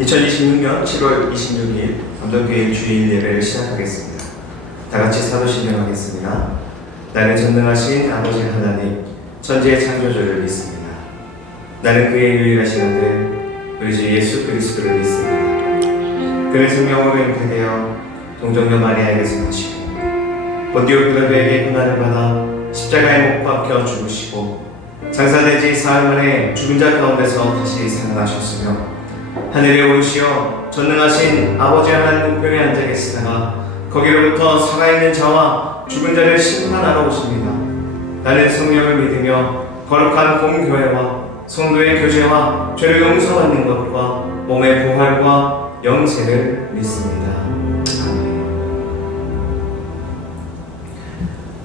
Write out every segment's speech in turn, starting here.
2026년 7월 26일 감동교회 주일 예배를 시작하겠습니다. 다같이 사도신경하겠습니다. 나는 전능하신 아버지 하나님, 천지의 창조주를 믿습니다. 나는 그의 유일하신 아들, 우리 주 예수 그리스도를 믿습니다. 그는 성령으로 잉태되어 동정녀 마리아에게서 나시고 본디오 빌라도에게 고난을 받아 십자가에 못 박혀 죽으시고 장사되지 사흘 만에 죽은 자 가운데서 다시 살아나셨으며 하늘에 오르시어 전능하신 아버지 하나님 우편에 앉아 계시다가 거기로부터 살아있는 자와 죽은 자를 심판하러 오십니다. 나는 성령을 믿으며 거룩한 공교회와 성도의 교제와 죄를 용서받는 것과 몸의 부활과 영생을 믿습니다. 아멘.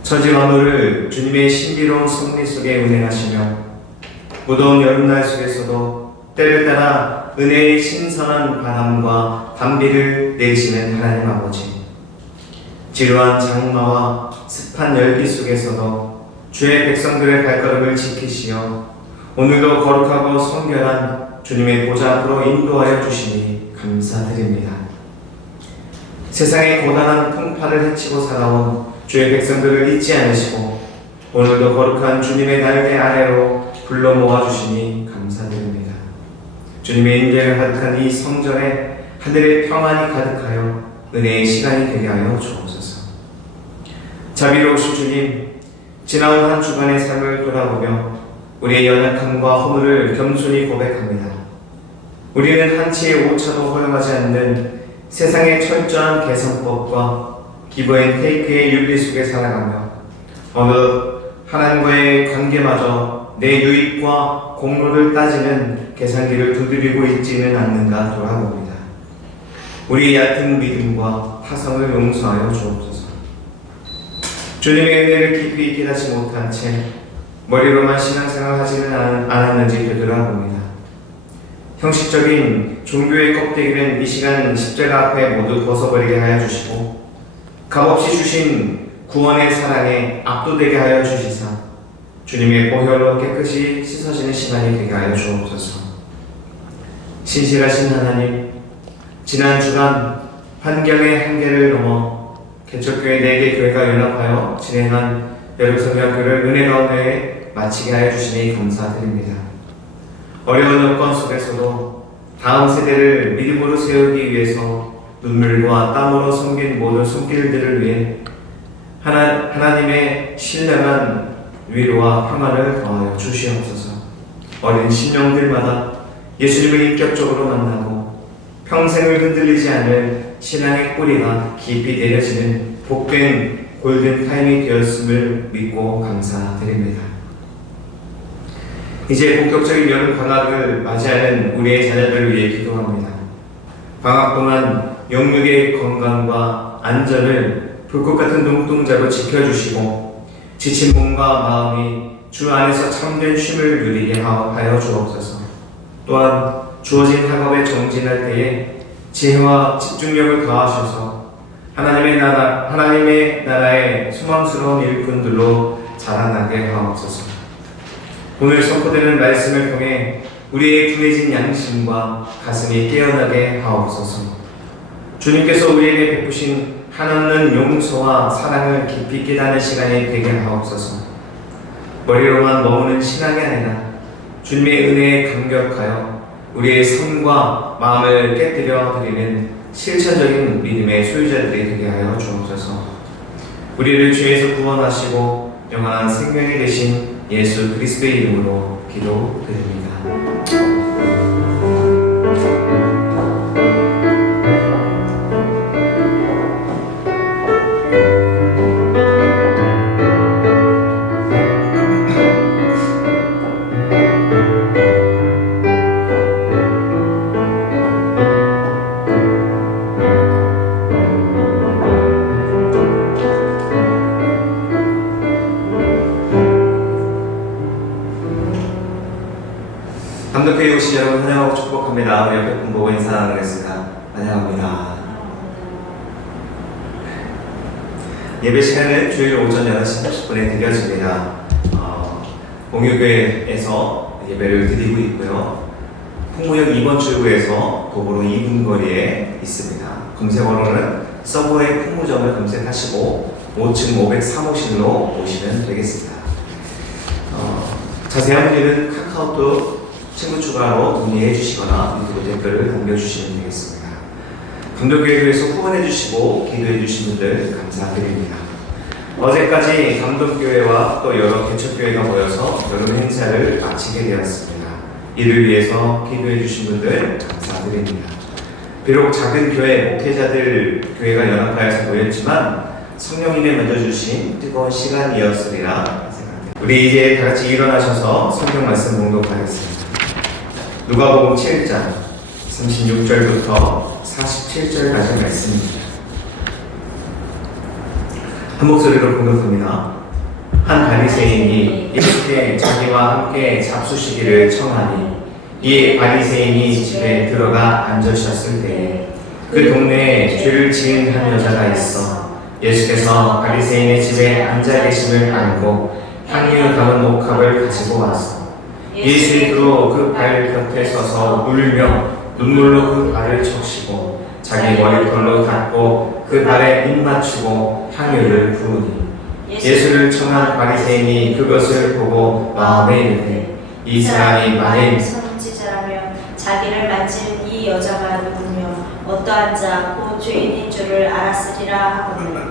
천지 만물을 주님의 신비로운 섭리 속에 운행하시며 무더운 여름날 속에서도 때를 따라 은혜의 신선한 바람과 단비를 내리시는 하나님 아버지, 지루한 장마와 습한 열기 속에서도 주의 백성들의 발걸음을 지키시어 오늘도 거룩하고 성결한 주님의 보좌 앞으로 인도하여 주시니 감사드립니다. 세상의 고단한 풍파를 헤치고 살아온 주의 백성들을 잊지 않으시고 오늘도 거룩한 주님의 날개 아래로 불러 모아주시니 감사드립니다. 주님의 인재를 가득한 이 성전에 하늘의 평안이 가득하여 은혜의 시간이 되게 하여 주옵소서. 자비로우신 주님, 지나온 한 주간의 삶을 돌아보며 우리의 연약함과 허물을 겸손히 고백합니다. 우리는 한치의 오차도 허용하지 않는 세상의 철저한 개선법과 기브앤테이크의 윤리 속에 살아가며 어느 하나님과의 관계마저 내 유익과 공로를 따지는 계산기를 두드리고 있지는 않는가 돌아봅니다. 우리의 얕은 믿음과 타성을 용서하여 주옵소서. 주님의 은혜를 깊이 깨닫지 못한 채 머리로만 신앙생활 하지는 않았는지 되돌아봅니다. 형식적인 종교의 껍데기는 이 시간 십자가 앞에 모두 벗어버리게 하여 주시고 값없이 주신 구원의 사랑에 압도되게 하여 주시사 주님의 보혈로 깨끗이 씻어지는 시간이 되게 하여 주옵소서. 신실하신 하나님, 지난 주간 환경의 한계를 넘어 개척교회 4개 교회가 연합하여 진행한 여름성경학교를 은혜 가운데 마치게 하여 주시니 감사드립니다. 어려운 여건 속에서도 다음 세대를 믿음으로 세우기 위해서 눈물과 땀으로 섬긴 모든 손길들을 위해 하나님의 신령한 위로와 평안을 더하여 주시옵소서. 어린 심령들마다 예수님을 인격적으로 만나고 평생을 흔들리지 않을 신앙의 뿌리가 깊이 내려지는 복된 골든타임이 되었음을 믿고 감사드립니다. 이제 본격적인 여름 방학을 맞이하는 우리의 자녀들을 위해 기도합니다. 방학 동안 영육의 건강과 안전을 불꽃 같은 눈동자로 지켜주시고 지친 몸과 마음이 주 안에서 참된 쉼을 누리게 하여 주옵소서. 또한 주어진 학업에 정진할 때에 지혜와 집중력을 더하셔서 하나님의 나라의 소망스러운 일꾼들로 자라나게 하옵소서. 오늘 선포되는 말씀을 통해 우리의 둔해진 양심과 가슴이 깨어나게 하옵소서. 주님께서 우리에게 베푸신 한없는 용서와 사랑을 깊이 깨닫는 시간이 되게 하옵소서. 머리로만 머무는 신앙이 아니라 주님의 은혜에 감격하여 우리의 삶과 마음을 깨뜨려 드리는 실천적인 믿음의 소유자들이 되게 하여 주옵소서. 우리를 죄에서 구원하시고 영원한 생명이 되신 예수 그리스도의 이름으로 기도드립니다. 감독교회 오신 여러분 환영하고 축복합니다. 우리 옆에 분 보고 인사 나누겠습니다. 환영합니다. 예배 시간은 주일 오전 8시 30분에 드려집니다. 공유교회에서 예배를 드리고 있고요. 풍무역 2번 출구에서 도보로 2분 거리에 있습니다. 검색어로는 서브웨이 풍무점을 검색하시고 5층 503호실로 오시면 되겠습니다. 자세한 문의는 카카오톡 친구 추가로 문의해 주시거나 유튜브 댓글을 남겨주시면 되겠습니다. 감동교회를 위해서 후원해 주시고 기도해 주신 분들 감사드립니다. 어제까지 감동교회와 또 여러 개척교회가 모여서 여름 행사를 마치게 되었습니다. 이를 위해서 기도해 주신 분들 감사드립니다. 비록 작은 교회, 목회자들 교회가 연합하여서 모였지만 성령님의 만져주신 뜨거운 시간이었으리라 생각합니다. 우리 이제 다 같이 일어나셔서 성경 말씀 봉독하겠습니다. 누가복음 7장 36절부터 47절까지 말씀입니다. 한 목소리로 공독합니다. 한 바리새인이 예수께 자기와 함께 잡수시기를 청하니 이 바리새인이 집에 들어가 앉으셨을 때에 그 동네에 죄를 지은 한 여자가 있어 예수께서 바리새인의 집에 앉아 계심을 알고 향유 담은 옥합을 가지고 왔어 예수의 두로 그 발 곁에 서서 울며 눈물로 그 발을 적시고 자기 머리털로 닦고 그 발에 입 맞추고 향유를 부으니 예수를 청한 바리새인이 그것을 보고 마음에 이르되 이 사람이 만일 선지자라면 자기를 만진 이 여자가 누구며 어떠한 자 곧 죄인인 줄을 알았으리라 하거늘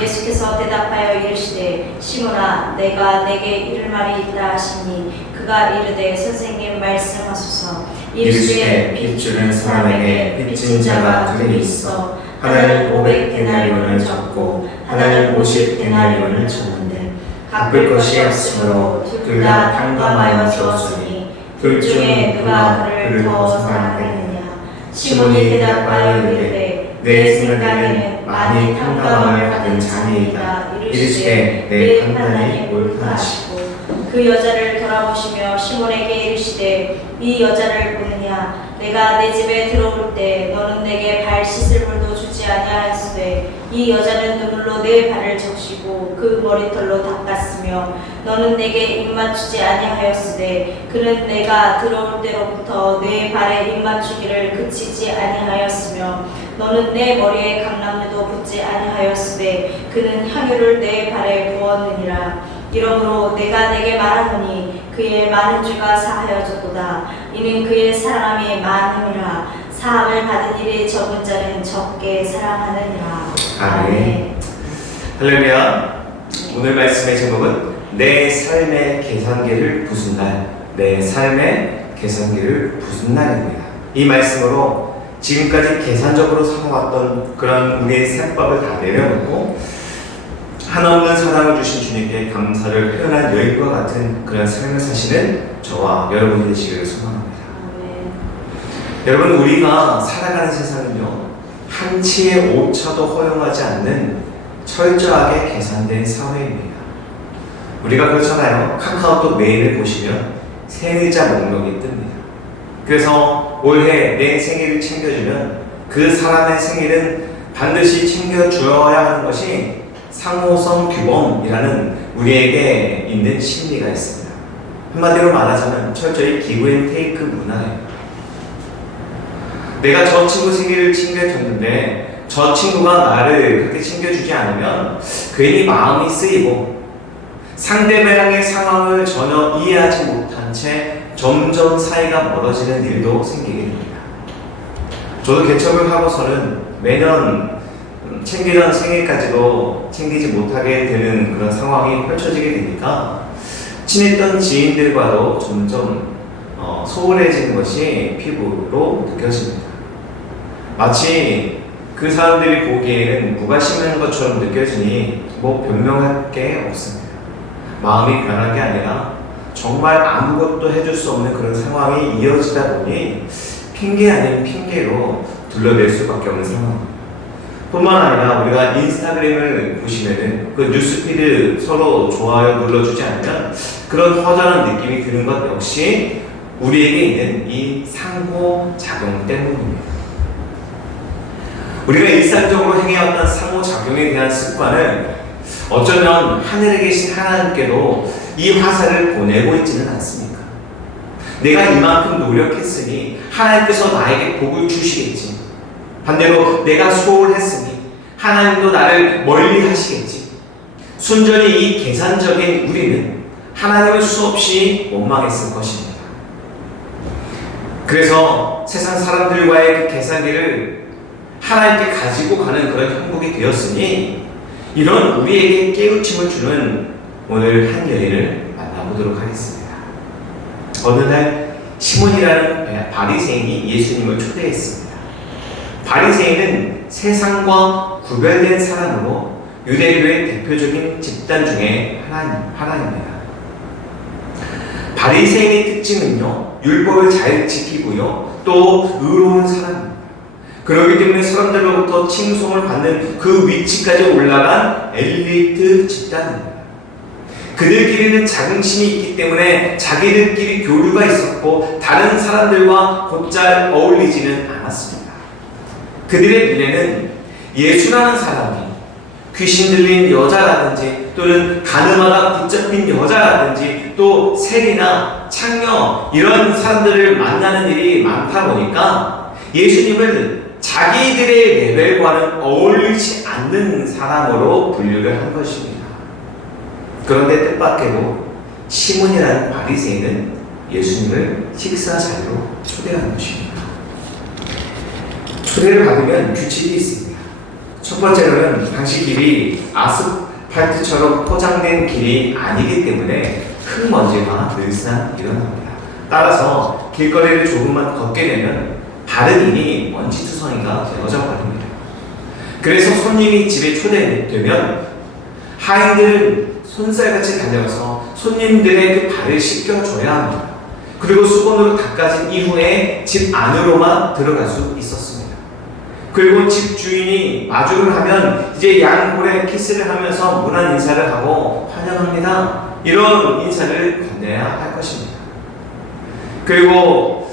예수께서 대답하여 이르시되 시몬아 내가 내게 이를 말이 있다 하시니 그가 이르되 선생님 말씀하소서. 이르시되 빚주는 사람에게 빚진 자가 둘이 있어 하나는 500데나리온을 졌고 하나는 50데나리온을 졌는데 갚을 것이 없으므로 둘 다 탕감하여 주었으니 둘 중에 누가 그를 더 사랑하느냐. 시몬이 대답하여 이르되 내 생각에는 많이 탕감함을 받은 자니이다. 이르시되 내 판단이 옳다 하시고 그 여자를 돌아보시며 시몬에게 이르시되 이 여자를 보느냐. 내가 내 집에 들어올 때 너는 내게 발 씻을 물도 주지 아니하였으되 이 여자는 눈물로 내 발을 적시고 그 머리털로 닦았으며 너는 내게 입 맞추지 아니하였으되 그는 내가 들어올 때로부터 내 발에 입 맞추기를 그치지 아니하였으며 너는 내 머리에 감람류도 붓지 아니하였으되 그는 향유를 내 발에 부었느니라. 이러므로 내가 내게 말하노니 그의 많은 죄가 사하여졌도다. 이는 그의 사랑이 많음이라. 사함을 받은 일이 적은 자는 적게 사랑하느니라. 아멘. 할렐루야. 오늘 말씀의 제목은 내 삶의 계산기를 부순 날, 내 삶의 계산기를 부순 날입니다. 이 말씀으로 지금까지 계산적으로 살아왔던 그런 우리의 삶법을 다 내려놓고 한없는 사랑을 주신 주님께 감사를 표현한 여인과 같은 그런 삶을 사시는 저와 여러분이 되시기를 소망합니다. 여러분, 우리가 살아가는 세상은요, 한치의 오차도 허용하지 않는 철저하게 계산된 사회입니다. 우리가 그렇잖아요. 카카오톡 메일을 보시면 생일자 목록이 뜹니다. 그래서 올해 내 생일을 챙겨주면 그 사람의 생일은 반드시 챙겨주어야 하는 것이 상호성 규범이라는 우리에게 있는 심리가 있습니다. 한마디로 말하자면 철저히 기브 앤 테이크 문화예요. 내가 저 친구 생일을 챙겨줬는데 저 친구가 나를 그렇게 챙겨주지 않으면 괜히 마음이 쓰이고 상대방의 상황을 전혀 이해하지 못한 채 점점 사이가 멀어지는 일도 생기게 됩니다. 저도 개척을 하고서는 매년 챙기던 생일까지도 챙기지 못하게 되는 그런 상황이 펼쳐지게 되니까 친했던 지인들과도 점점 소홀해지는 것이 피부로 느껴집니다. 마치 그 사람들이 보기에는 무관심한 것처럼 느껴지니 뭐 변명할 게 없습니다. 마음이 변한 게 아니라 정말 아무것도 해줄 수 없는 그런 상황이 이어지다 보니 핑계 아닌 핑계로 둘러댈 수밖에 없는 상황입니다. 뿐만 아니라 우리가 인스타그램을 보시면은 그 뉴스피드 서로 좋아요 눌러주지 않으면 그런 허전한 느낌이 드는 것 역시 우리에게 있는 이 상호작용 때문입니다. 우리가 일상적으로 행해왔던 상호작용에 대한 습관을 어쩌면 하늘에 계신 하나님께도 이 화살을 보내고 있지는 않습니까? 내가 이만큼 노력했으니 하나님께서 나에게 복을 주시겠지. 반대로 내가 소홀했으니 하나님도 나를 멀리 하시겠지. 순전히 이 계산적인 우리는 하나님을 수없이 원망했을 것입니다. 그래서 세상 사람들과의 그 계산기를 하나님께 가지고 가는 그런 형국이 되었으니 이런 우리에게 깨우침을 주는 오늘 한 여인을 만나보도록 하겠습니다. 어느 날 시몬이라는 바리새인이 예수님을 초대했습니다. 바리새인은 세상과 구별된 사람으로 유대교의 대표적인 집단 중에 하나입니다. 바리새인의 특징은요, 율법을 잘 지키고요, 또 의로운 사람입니다. 그렇기 때문에 사람들로부터 칭송을 받는 그 위치까지 올라간 엘리트 집단입니다. 그들끼리는 자긍심이 있기 때문에 자기들끼리 교류가 있었고 다른 사람들과 곧잘 어울리지는 않았습니다. 그들의 눈에는 예수라는 사람이 귀신 들린 여자라든지 또는 가늠하다 붙잡힌 여자라든지 또 세리나 창녀 이런 사람들을 만나는 일이 많다 보니까 예수님을 자기들의 레벨과는 어울리지 않는 사람으로 분류를 한 것입니다. 그런데 뜻밖에도 시몬이라는 바리새인은 예수님을 식사 자리로 초대한 것입니다. 초대를 받으면 규칙이 있습니다. 첫 번째로는 당시 길이 아스팔트처럼 포장된 길이 아니기 때문에 흙먼지가 늘상 일어납니다. 따라서 길거리를 조금만 걷게 되면 발은 이미 먼지투성이가 되어져 버립니다. 그래서 손님이 집에 초대되면 하인들은 손살같이 달려서 손님들의 그 발을 씻겨줘야 합니다. 그리고 수건으로 닦아진 이후에 집 안으로만 들어갈 수 있었습니다. 그리고 집 주인이 마주를 하면 이제 양볼에 키스를 하면서 문안 인사를 하고 환영합니다. 이런 인사를 건네야 할 것입니다. 그리고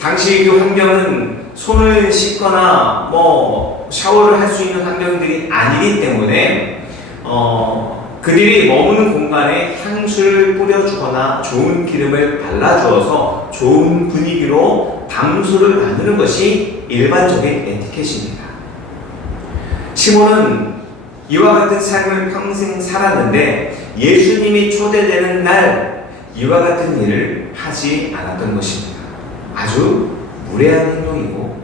당시 그 환경은 손을 씻거나 샤워를 할 수 있는 환경들이 아니기 때문에 그들이 머무는 공간에 향수를 뿌려주거나 좋은 기름을 발라주어서 좋은 분위기로 담소를 나누는 것이 일반적인 에티켓입니다. 시몬은 이와 같은 삶을 평생 살았는데 예수님이 초대되는 날 이와 같은 일을 하지 않았던 것입니다. 아주 무례한 행동이고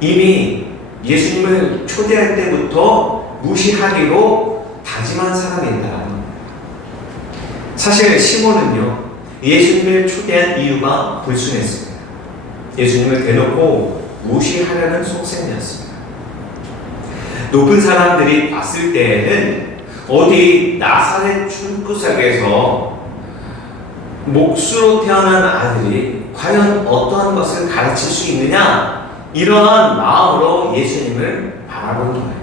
이미 예수님을 초대할 때부터 무시하기로 다짐한 사람이다라는 겁니다. 사실 시몬은요, 예수님을 초대한 이유가 불순했습니다. 예수님을 대놓고 무시하려는 속셈이었습니다. 높은 사람들이 봤을 때에는 어디 나사렛 출구석에서 목수로 태어난 아들이 과연 어떠한 것을 가르칠 수 있느냐, 이러한 마음으로 예수님을 바라본 거예요.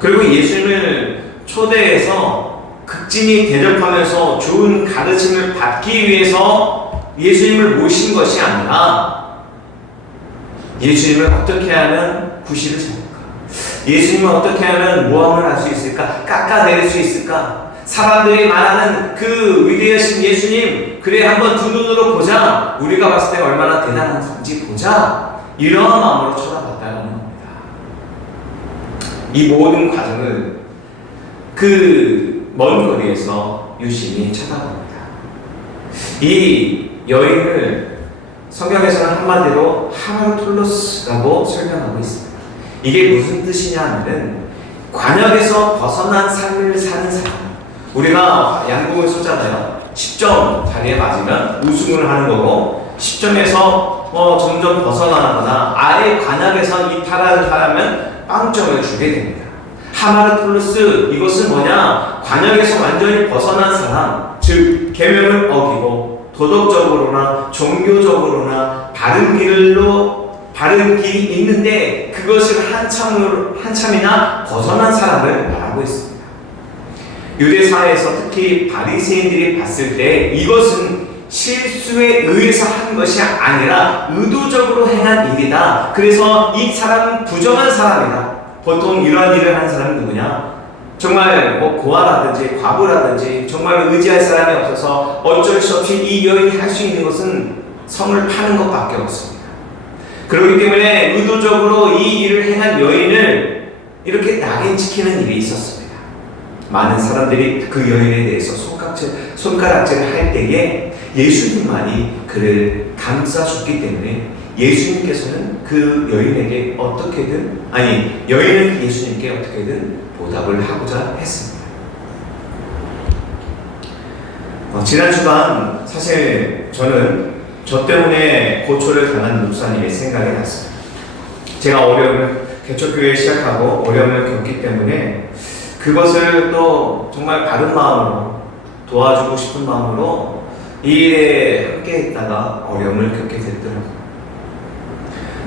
그리고 예수님을 초대해서 극진히 대접하면서 좋은 가르침을 받기 위해서 예수님을 모신 것이 아니라 예수님을 어떻게 하면 구실을 잡을까? 예수님을 어떻게 하면 모함을 할 수 있을까? 깎아내릴 수 있을까? 사람들이 말하는 그 위대하신 예수님, 그래 한번 두 눈으로 보자. 우리가 봤을 때 얼마나 대단한 건지 보자. 이런 마음으로 쳐다봤다는 겁니다. 이 모든 과정을 그 먼 거리에서 유심히 쳐다봅니다. 이 여인을 성경에서는 한마디로 하마르톨로스라고 설명하고 있습니다. 이게 무슨 뜻이냐 하면은 관역에서 벗어난 삶을 사는 사람. 우리가 양궁을 쏘잖아요. 10점 자리에 맞으면 우승을 하는 거고 10점에서 점점 벗어나거나 아예 관역에서 이탈을 하면 빵점을 주게 됩니다. 하마르톨로스, 이것은 뭐냐? 관역에서 완전히 벗어난 사람, 즉 계명을 어기고 도덕적으로나 종교적으로나 바른 길이 있는데 그것을 한참이나 벗어난 사람을 말하고 있습니다. 유대 사회에서 특히 바리새인들이 봤을 때 이것은 실수에 의해서 한 것이 아니라 의도적으로 행한 일이다. 그래서 이 사람은 부정한 사람이다. 보통 이러한 일을 하는 사람은 누구냐? 정말 뭐 고아라든지 과부라든지 정말 의지할 사람이 없어서 어쩔 수 없이 이 여인이 할 수 있는 것은 성을 파는 것밖에 없습니다. 그렇기 때문에 의도적으로 이 일을 행한 여인을 이렇게 낙인시키는 일이 있었습니다. 많은 사람들이 그 여인에 대해서 손가락질을 할 때에 예수님만이 그를 감싸줬기 때문에 예수님께서는 그 여인에게 어떻게든, 아니 여인은 예수님께 어떻게든 보답을 하고자 했습니다. 지난 주간 사실 저는 저 때문에 고초를 당한 목사님의 생각이 났어요. 제가 개척교회 시작하고 어려움을 겪기 때문에 그것을 또 정말 바른 마음으로 도와주고 싶은 마음으로 이 일에 함께 있다가 어려움을 겪게 됐더라고요.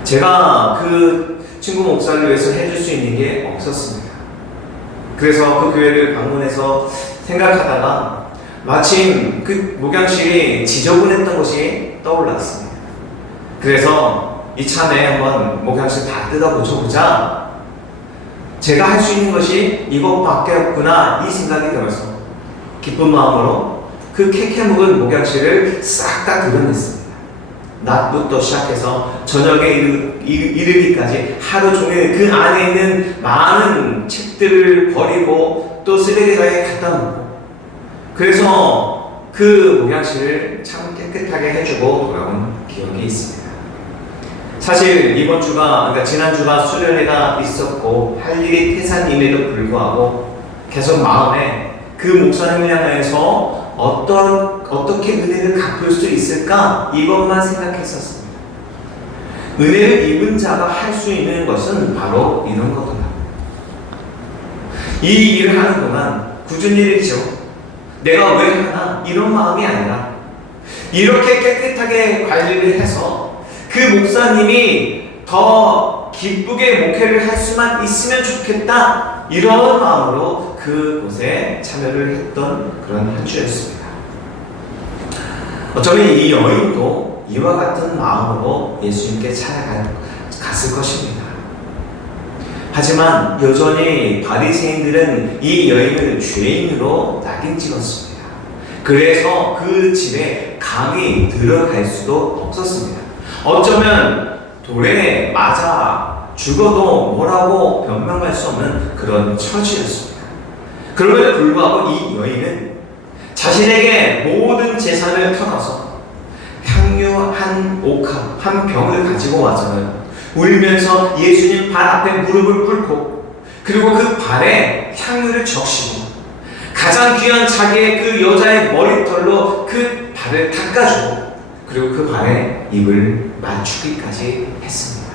제가 그 친구 목사를 위해서 해줄 수 있는 게 없었습니다. 그래서 그 교회를 방문해서 생각하다가 마침 그 목양실이 지저분했던 것이 떠올랐습니다. 그래서 이참에 한번 목양실 다 뜯어보자. 제가 할 수 있는 것이 이것밖에 없구나 이 생각이 들어서 기쁜 마음으로 그 캐캐 묵은 목양실을 싹 다 드러냈습니다. 낮부터 시작해서 저녁에 이르기까지 하루 종일 그 안에 있는 많은 책들을 버리고 또 쓰레기장에 갖다 놓고, 그래서 그 목양실을 참 깨끗하게 해주고 돌아온 기억이 있습니다. 사실 이번 주가, 그러니까 지난 주가 수련회가 있었고 할 일이 태산임에도 불구하고 계속 마음에 그 목사님을 향해서 어떻게 은혜를 갚을 수 있을까 이것만 생각했었습니다. 은혜를 입은 자가 할 수 있는 것은 바로 이런 거더라. 이 일을 하는 동안 굳은 일이죠. 내가 왜 하나 이런 마음이 아니라 이렇게 깨끗하게 관리를 해서 그 목사님이 더 기쁘게 목회를 할 수만 있으면 좋겠다 이런 마음으로 그곳에 참여를 했던 그런 한 주였습니다. 어쩌면 이 여인도 이와 같은 마음으로 예수님께 찾아갔을 것입니다. 하지만 여전히 바리새인들은 이 여인을 죄인으로 낙인 찍었습니다. 그래서 그 집에 감히 들어갈 수도 없었습니다. 어쩌면 돌에 맞아 죽어도 뭐라고 변명할 수 없는 그런 처지였습니다. 그럼에도 불구하고 이 여인은 자신에게 모든 재산을 털어서 향유 한 병을 가지고 와서는 울면서 예수님 발 앞에 무릎을 꿇고, 그리고 그 발에 향유를 적시고 가장 귀한 자기의 그 여자의 머리털로 그 발을 닦아주고, 그리고 그 발에 입을 맞추기까지 했습니다.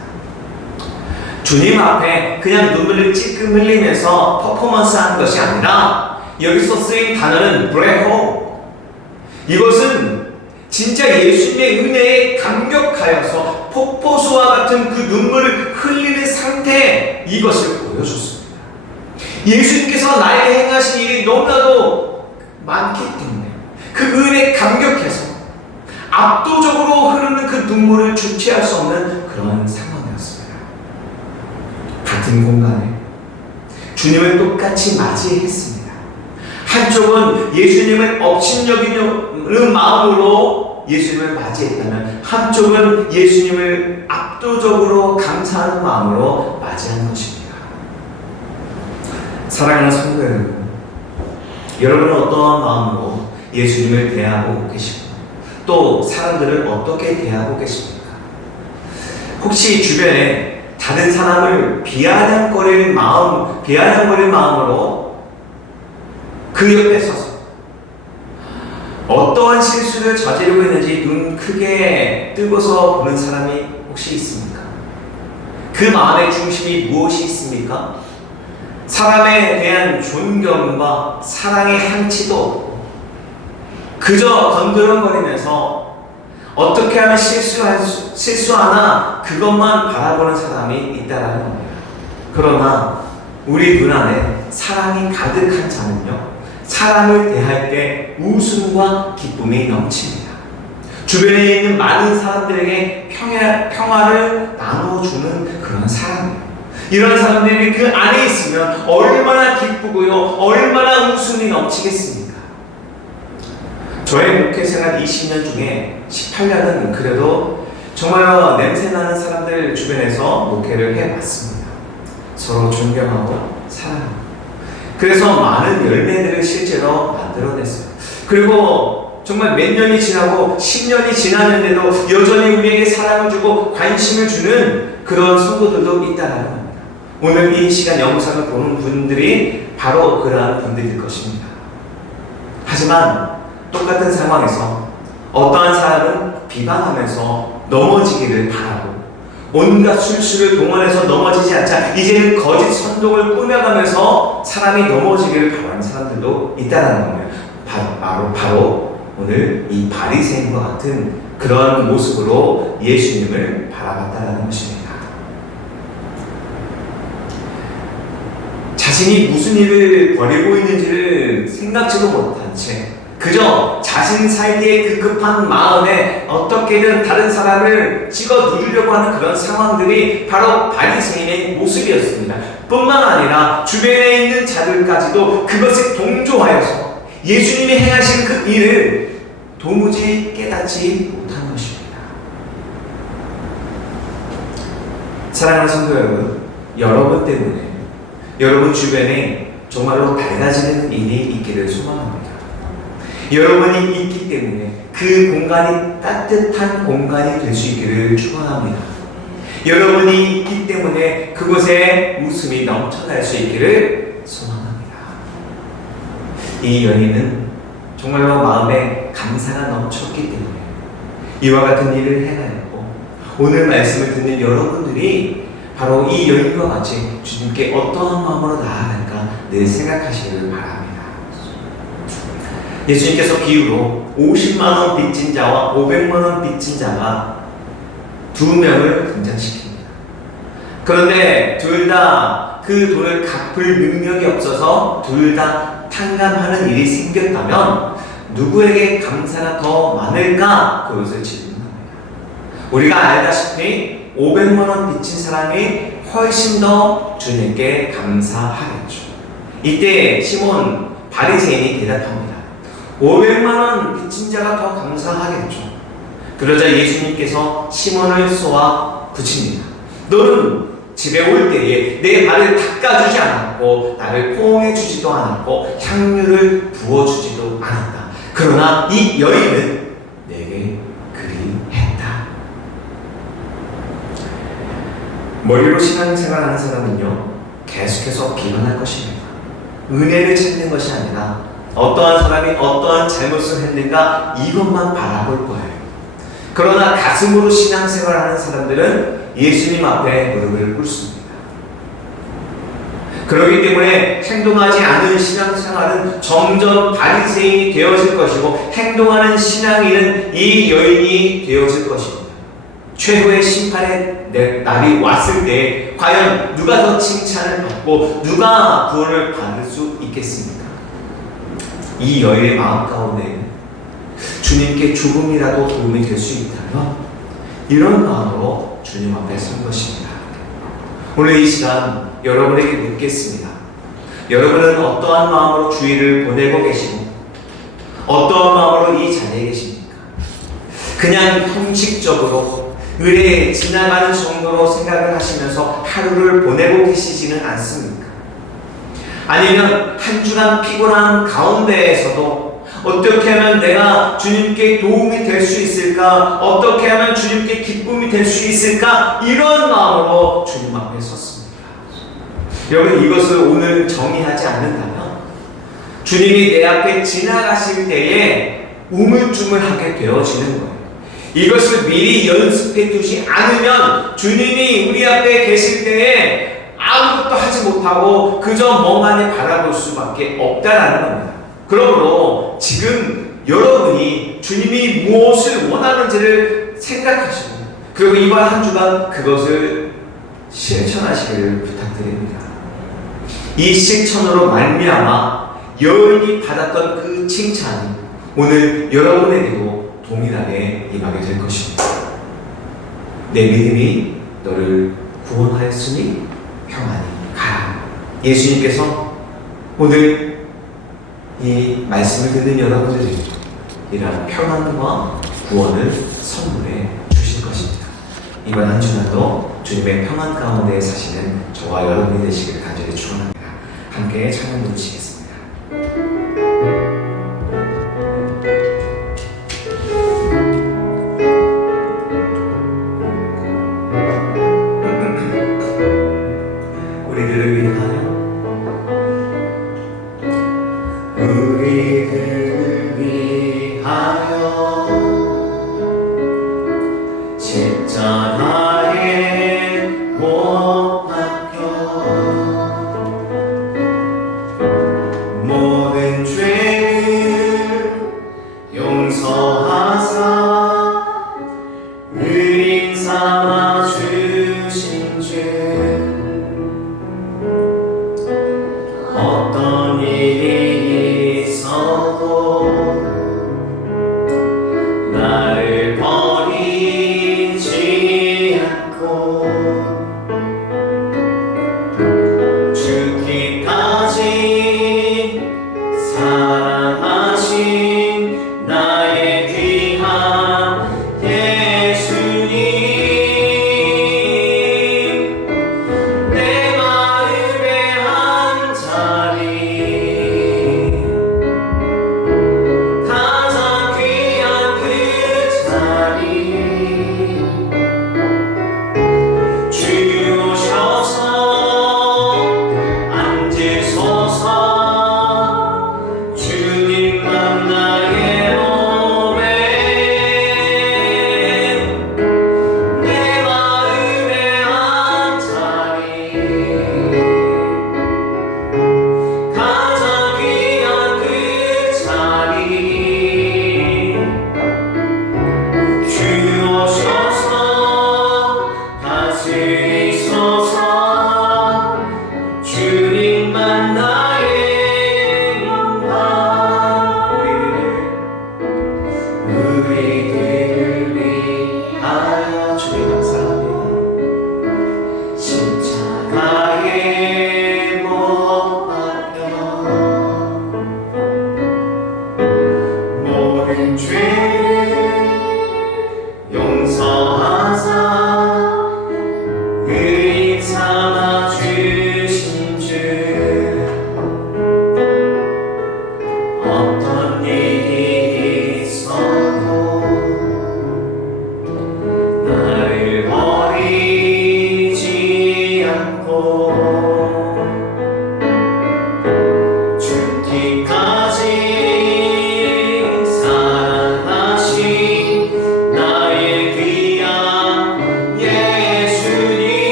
주님 앞에 그냥 눈물을 찔끔 흘리면서 퍼포먼스 하는 것이 아니라 여기서 쓰인 단어는 브레호, 이것은 진짜 예수님의 은혜에 감격하여서 폭포수와 같은 그 눈물을 흘리는 상태에 이것을 보여줬습니다. 예수님께서 나에게 행하신 일이 너무나도 많기 때문에 그 은혜에 감격해서 압도적으로 흐르는 그 눈물을 주체할 수 없는 그런 상황이었습니다. 같은 공간에 주님을 똑같이 맞이했습니다. 한쪽은 예수님을 업신여기는 마음으로 예수님을 맞이했다면 한쪽은 예수님을 압도적으로 감사하는 마음으로 맞이한 것입니다. 사랑하는 성도 여러분, 여러분은 어떠한 마음으로 예수님을 대하고 계시고 또 사람들을 어떻게 대하고 계십니까? 혹시 주변에 다른 사람을 비아냥거릴 마음으로 그 옆에 서서 어떠한 실수를 저지르고 있는지 눈 크게 뜨고서 보는 사람이 혹시 있습니까? 그 마음의 중심이 무엇이 있습니까? 사람에 대한 존경과 사랑의 한치도 없고 그저 건드렁거리면서 어떻게 하면 실수하나 그것만 바라보는 사람이 있다라는 겁니다. 그러나 우리 눈 안에 사랑이 가득한 자는요, 사람을 대할 때 웃음과 기쁨이 넘칩니다. 주변에 있는 많은 사람들에게 평화를 나눠주는 그런 사람이에요. 이런 사람들이 그 안에 있으면 얼마나 기쁘고요, 얼마나 웃음이 넘치겠습니까? 저의 목회생활 20년 중에 18년은 그래도 정말 냄새나는 사람들 주변에서 목회를 해봤습니다. 서로 존경하고 사랑하고, 그래서 많은 열매들을 실제로 만들어냈어요. 그리고 정말 몇 년이 지나고 10년이 지났는데도 여전히 우리에게 사랑을 주고 관심을 주는 그런 성도들도 있다는 겁니다. 오늘 이 시간 영상을 보는 분들이 바로 그러한 분들일 것입니다. 하지만 똑같은 상황에서 어떠한 사람은 비방하면서 넘어지기를 바라고, 온갖 술수를 동원해서 넘어지지 않자 이제는 거짓 선동을 꾸며가면서 사람이 넘어지기를 바라는 사람들도 있다는 거예요. 바로 오늘 이 바리새인과 같은 그러한 모습으로 예수님을 바라봤다는 것입니다. 자신이 무슨 일을 벌이고 있는지를 생각지도 못한 채 그저 자신 살기에 급급한 마음에 어떻게든 다른 사람을 찍어 누르려고 하는 그런 상황들이 바로 바리새인의 모습이었습니다. 뿐만 아니라 주변에 있는 자들까지도 그것에 동조하여서 예수님이 행하신 그 일을 도무지 깨닫지 못한 것입니다. 사랑하는 성도 여러분, 여러분 때문에 여러분 주변에 정말로 밝아지는 일이 있기를 소망합니다. 여러분이 있기 때문에 그 공간이 따뜻한 공간이 될 수 있기를 축원합니다. 여러분이 있기 때문에 그곳에 웃음이 넘쳐날 수 있기를 소망합니다. 이 여인은 정말로 마음에 감사가 넘쳤기 때문에 이와 같은 일을 행하였고, 오늘 말씀을 듣는 여러분들이 바로 이 여인과 같이 주님께 어떠한 마음으로 나아갈까 늘 생각하시기를 바랍니다. 예수님께서 비유로 50만원 빚진 자와 500만원 빚진 자가 두 명을 등장시킵니다. 그런데 둘 다 그 돈을 갚을 능력이 없어서 둘 다 탕감하는 일이 생겼다면 누구에게 감사가 더 많을까? 그것을 질문합니다. 우리가 알다시피 500만원 빚진 사람이 훨씬 더 주님께 감사하겠죠. 이때 시몬 바리새인이 대답합니다. 500만원 빚진 자가 더 감사하겠죠. 그러자 예수님께서 시몬을 쏘아 붙입니다. 너는 집에 올 때에 내 발을 닦아주지 않았고 나를 포옹해주지도 않았고 향유를 부어주지도 않았다. 그러나 이 여인은 내게 그리 했다. 머리로 신앙생활하는 사람은요, 계속해서 비판할 것입니다. 은혜를 찾는 것이 아니라 어떠한 사람이 어떠한 잘못을 했는가 이것만 바라볼 거예요. 그러나 가슴으로 신앙생활하는 사람들은 예수님 앞에 무릎을 꿇습니다. 그렇기 때문에 행동하지 않은 신앙생활은 점점 바리새인이 되어질 것이고, 행동하는 신앙인은 이 여인이 되어질 것입니다. 최후의 심판의 날이 왔을 때 과연 누가 더 칭찬을 받고 누가 구원을 받을 수 있겠습니까? 이 여인의 마음 가운데 주님께 조금이라도 도움이 될 수 있다면 이런 마음으로 주님 앞에 선 것입니다. 오늘 이 시간 여러분에게 묻겠습니다. 여러분은 어떠한 마음으로 주일을 보내고 계시고 어떠한 마음으로 이 자리에 계십니까? 그냥 형식적으로 의례에 지나가는 정도로 생각을 하시면서 하루를 보내고 계시지는 않습니까? 아니면 한 주간 피곤한 가운데에서도 어떻게 하면 내가 주님께 도움이 될 수 있을까? 어떻게 하면 주님께 기쁨이 될 수 있을까? 이런 마음으로 주님 앞에 섰습니다. 여러분, 이것을 오늘 정의하지 않는다면 주님이 내 앞에 지나가실 때에 우물쭈물하게 되어지는 거예요. 이것을 미리 연습해 두지 않으면 주님이 우리 앞에 계실 때에 아무것도 하지 못하고 그저 멍하니 바라볼 수밖에 없다라는 겁니다. 그러므로 지금 여러분이 주님이 무엇을 원하는지를 생각하시고, 그리고 이번 한 주간 그것을 실천하시기를 부탁드립니다. 이 실천으로 말미암아 여인이 받았던 그 칭찬이 오늘 여러분에게도 동일하게 임하게 될 것입니다. 내 믿음이 너를 구원하였으니 평안히 가라. 예수님께서 오늘 이 말씀을 듣는 여러분들에게 이러한 평안과 구원을 선물해 주실 것입니다. 이번 한 주간도 주님의 평안 가운데 사시는 저와 여러분이 되시기를 간절히 축원합니다. 함께 찬양 부르시겠습니다. 우리들을 위하여 우리들을 위하여 십자가에 못 박혀 모든 죄를 용서하사 의인 삼아 주신 죄 어떤 일이 있어도 나를 버리지 않고 죽기까지 사랑하신 나의 귀한 예수님 내 마음의 한 자리 가장 귀한 그 자리 주오셔서 앉으소서 주님만 나의 몸에 내 마음의 한 자리 가장 귀한 그 자리 주오셔서 다스리소서 주님만 나의 영광 우리들을 위하여 주님 감사합니다. 십자가에 못 박혀 모든 죄를 용서하사 의인 삼아 주신 주 어떤 일이 있어도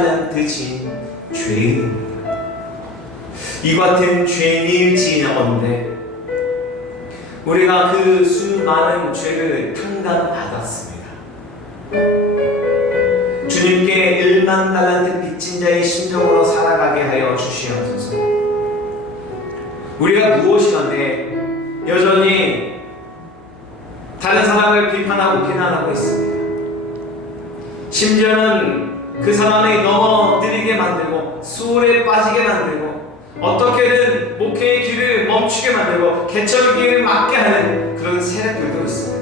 달란트 진 죄인입니다. 이와 같은 죄인일지언데 우리가 그 수많은 죄를 탕감받았습니다. 주님께 1만 달란트 빚진 자의 심정으로 살아가게 하여 주시옵소서. 우리가 무엇이건데 여전히 다른 사람을 비판하고 비난하고 있습니다. 심지어는 그 사람이 넘어뜨리게 만들고 수월에 빠지게 만들고 어떻게든 목회의 길을 멈추게 만들고 개척의 길을 막게 하는 그런 세력들도 있습니다.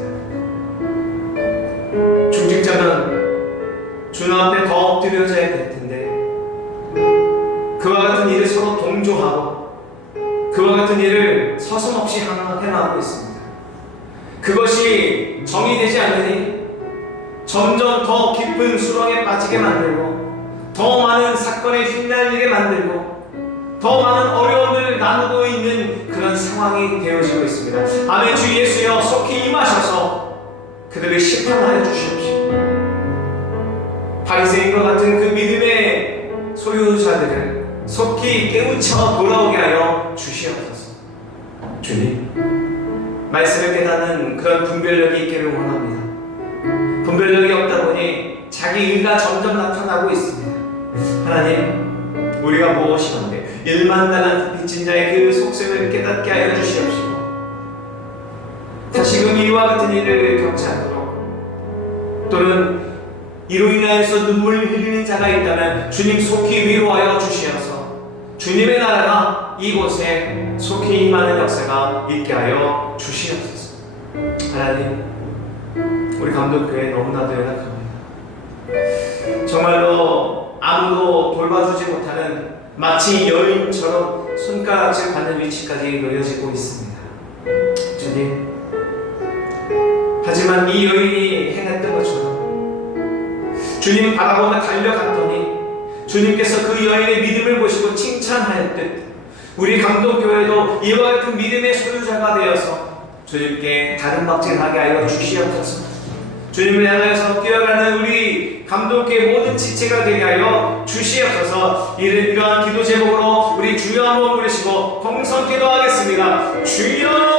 중직자는 주님 앞에 더 엎드려져야 될 텐데 그와 같은 일을 서로 동조하고 그와 같은 일을 서슴없이 행하고 있습니다. 그것이 정의되지 않으니 점점 더 깊은 수렁에 빠지게 만들고 더 많은 사건에 휘날리게 만들고 더 많은 어려움을 나누고 있는 그런 상황이 되어지고 있습니다. 아멘. 주 예수여 속히 임하셔서 그들을 심판하여 주시옵시고 바리새인과 같은 그 믿음의 소유자들을 속히 깨우쳐 돌아오게 하여 주시옵소서. 주님, 말씀을 깨닫는 그런 분별력이 있기를 원합니다. 분별력이 없다 보니 자기 의가 점점 나타나고 있습니다. 하나님, 우리가 무엇이건데 1만 달란트 빚진 자의 그 속셈을 깨닫게 하여 주시옵시고 다시금 이와 같은 일을 겪지 않도록 또는 이로 인하여서 눈물을 흘리는 자가 있다면 주님 속히 위로하여 주시어서 주님의 나라가 이곳에 속히 임하는 역사가 있게 하여 주시옵소서. 하나님, 우리 감독교회 너무나도 연약합니다. 정말로 아무도 돌봐주지 못하는 마치 여인처럼 손가락질 받는 위치까지 놓여지고 있습니다. 주님, 하지만 이 여인이 행했던 것처럼 주님 바라보며 달려갔더니 주님께서 그 여인의 믿음을 보시고 칭찬하였듯 우리 감동교회도 이와 같은 믿음의 소유자가 되어서 주님께 다른 박질하게 하여 주시옵소서. 주님을 향하여서 뛰어가는 우리 감동교회 모든 지체가 되게 하여 주시옵소서. 이러한 기도 제목으로 우리 주여 한번 부르시고 동성 기도하겠습니다. 주여!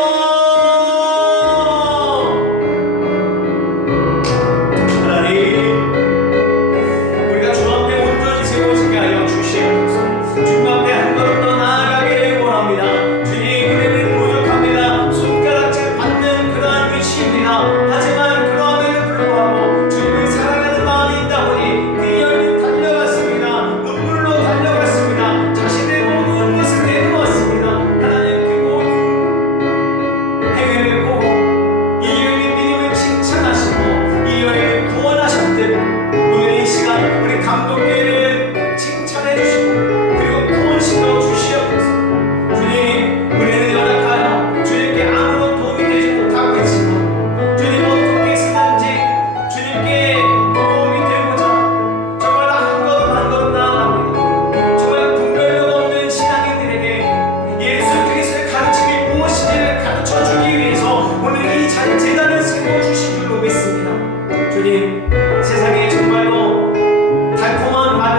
세상에 정말로 달콤한 말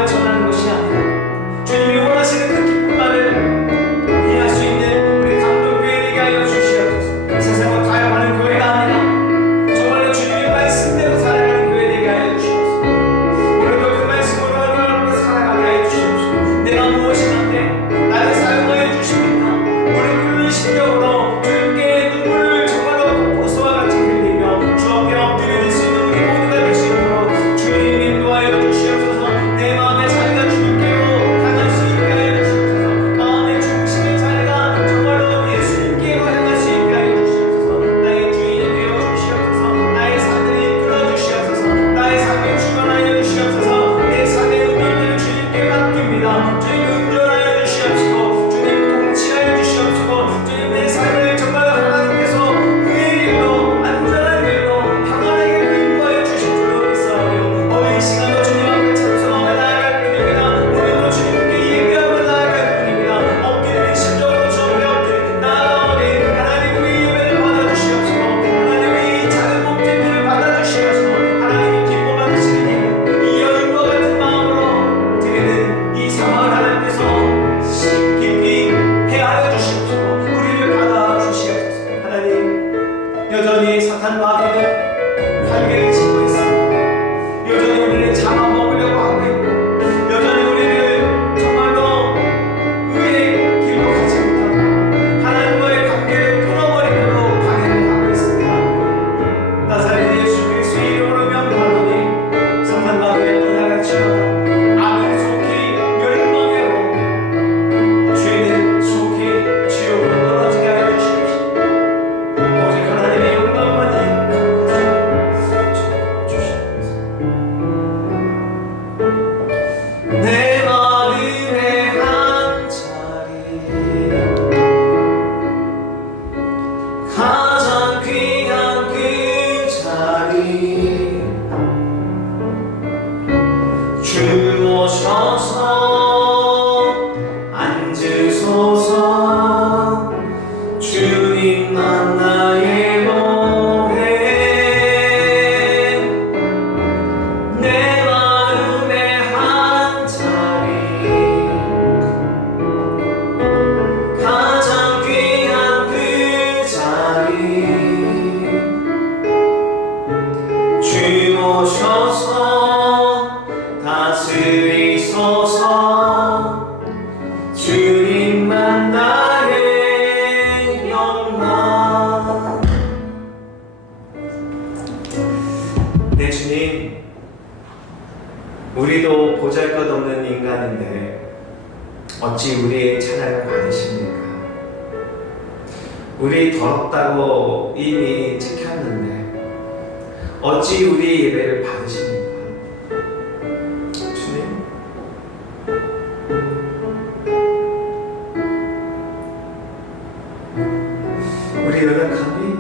주시소서. 주님만 나의 영광. 네, 주님, 우리도 보잘것없는 인간인데 어찌 우리의 찬양을 받으십니까? 우리 더럽다고 이미 찍혔는데 어찌 우리 예배를 받으십니까? 주님, 우리 연약함이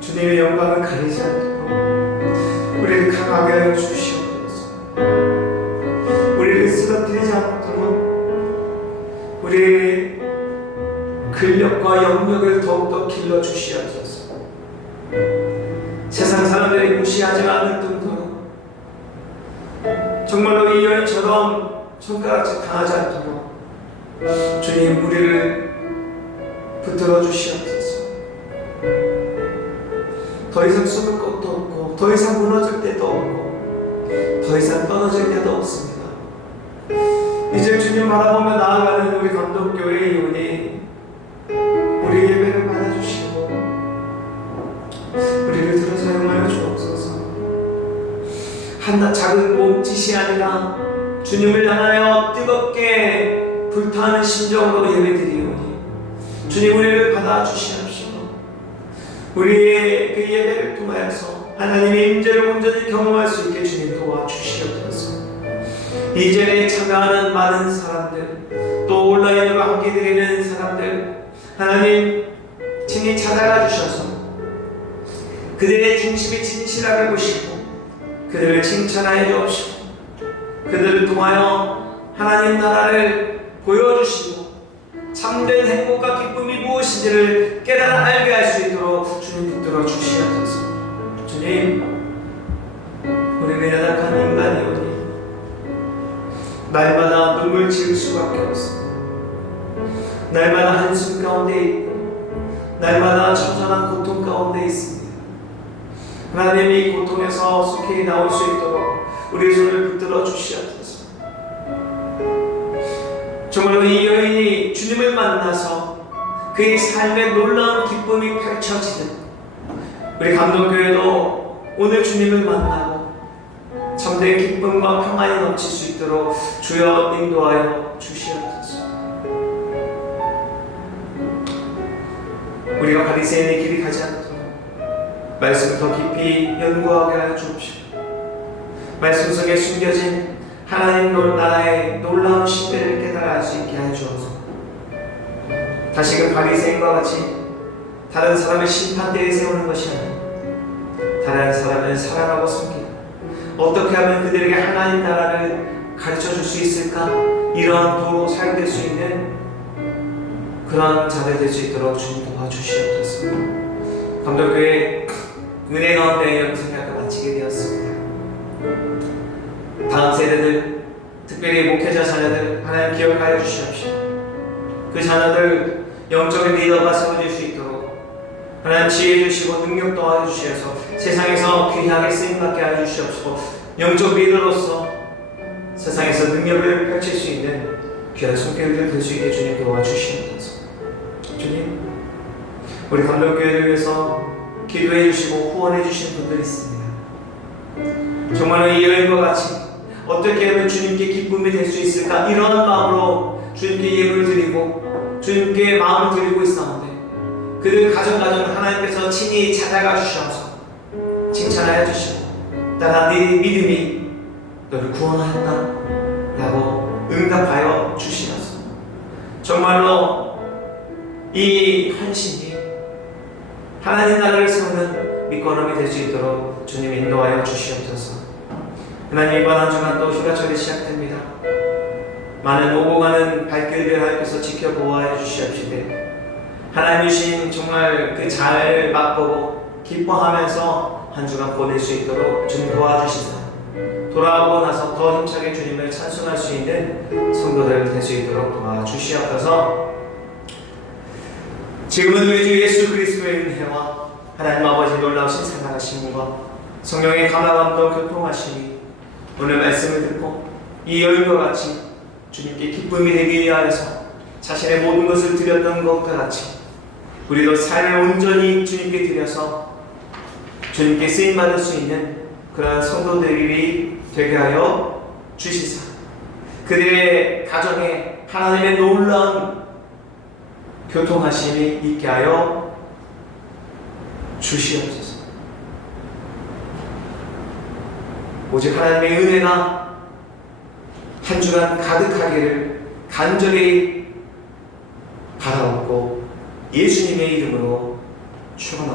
주님의 영광을 가리지 않도록 우리를 강하게 하여 주시옵소서. 우리를 쓰러뜨리지 않도록 우리의 근력과 영역을 더욱더 길러 주시옵소서. 세상 사람들이 무시하지 않을 정도로 정말로 이 여인처럼 손가락질 당하지 않도록 주님 우리를 붙들어 주시옵소서. 더 이상 숨을 곳도 없고 더 이상 무너질 때도 없고 더 이상 떨어질 때도 없습니다. 이제 주님 바라보며 나아가는 우리 감동교회의 이혼이 우리 예배를 받아주시고 우리를 들어 사용하여 주옵소서. 한 작은 몸짓이 아니라 주님을 향하여 뜨겁게 불타는 심정으로 예배드리오니 주님 우리를 받아주시옵시고 우리의 그 예배를 통하여서 하나님의 임재를 온전히 경험할 수 있게 주님 도와주시옵소서. 이 자리에 참여하는 많은 사람들, 또 온라인으로 함께 드리는 사람들, 하나님 친히 찾아가 주셔서 그들의 중심이 진실함을 보시고 그들을 칭찬하여 주옵시고 그들을 통하여 하나님 나라를 보여주시고 참된 행복과 기쁨이 무엇인지를 깨달아 알게 할 수 있도록 주님 붙들어 주시옵소서. 주님, 우리는 연약한 인간이오니 날마다 눈물 지을 수밖에 없습니다. 날마다 한숨 가운데 있고 날마다 처절한 고통 가운데 있습니다. 하나님 이 고통에서 속히 나올 수 있도록 우리의 손을 붙들어 주시옵소서. 정말로 이 여인이 주님을 만나서 그의 삶에 놀라운 기쁨이 펼쳐지듯 우리 감동교회도 오늘 주님을 만나고 참된 기쁨과 평안이 넘칠 수 있도록 주여 인도하여 주시옵소서. 우리가 바리새인의 길이 가지 않도록 말씀을 더 깊이 연구하게 하여 주옵시고 말씀 속에 숨겨진 하나님 나라의 놀라운 신비를 깨달아 알 수 있게 하여 주옵소서. 다시금 바리새인과 같이 다른 사람을 심판대에 세우는 것이 아니라 다른 사람을 사랑하고 섬기고 어떻게 하면 그들에게 하나님 나라를 가르쳐 줄 수 있을까? 이러한 도로 살게 될 수 있는 그러한 자들 될 수 있도록 주님 도와주시옵소서. 감독교회 은혜 가운데 영생학을 마치게 되었습니다. 다음 세대들, 특별히 목회자 자녀들 하나님 기억하여 주시옵시고 그 자녀들 영적인 리더가 세워질 수 있도록 하나님 지혜 주시고 능력 더하여 주시어서 세상에서 귀하게 쓰임받게 하여 주시옵시고 영적 리더로서 세상에서 능력을 펼칠 수 있는 귀한 손길들 될 수 있게 주님 도와주시옵소서. 주님, 우리 감동교회를 위해서 기도해 주시고 후원해 주신 분들이 있습니다. 정말로 이 여인과 같이 어떻게 하면 주님께 기쁨이 될 수 있을까? 이런 마음으로 주님께 예물을 드리고 주님께 마음을 드리고 있었는데 그들 가정가정 하나님께서 친히 찾아가 주셔서 칭찬하여 주시고 따라 네 믿음이 너를 구원하였다 라고 응답하여 주시면서 정말로 이 헌신이 하나님 나라를 세우는 밑거름이 될 수 있도록 주님 인도하여 주시옵소서. 하나님 이번 한 주간 또 휴가철이 시작됩니다. 많은 오고 가는 발길들 하나님께서 지켜보아해 주시옵시되 하나님 주신 정말 그 잘 맛보고 기뻐하면서 한 주간 보낼 수 있도록 주님 도와주시사 돌아오고 나서 더 힘차게 주님을 찬송할 수 있는 성도들 될 수 있도록 도와주시옵소서. 지금은 우리 주 예수 그리스도의 은혜와 하나님 아버지 놀라우신 사랑하심과 성령의 감화감도 교통하심이 오늘 말씀을 듣고 이 여인과 같이 주님께 기쁨이 되기 위하여서 자신의 모든 것을 드렸던 것과 같이 우리도 삶을 온전히 주님께 드려서 주님께 쓰임받을 수 있는 그런 성도들이 되게 하여 주시사 그들의 가정에 하나님의 놀라운 교통하심이 있게 하여 주시옵소서. 오직 하나님의 은혜가 한 주간 가득하기를 간절히 바라옵고 예수님의 이름으로 축원합니다.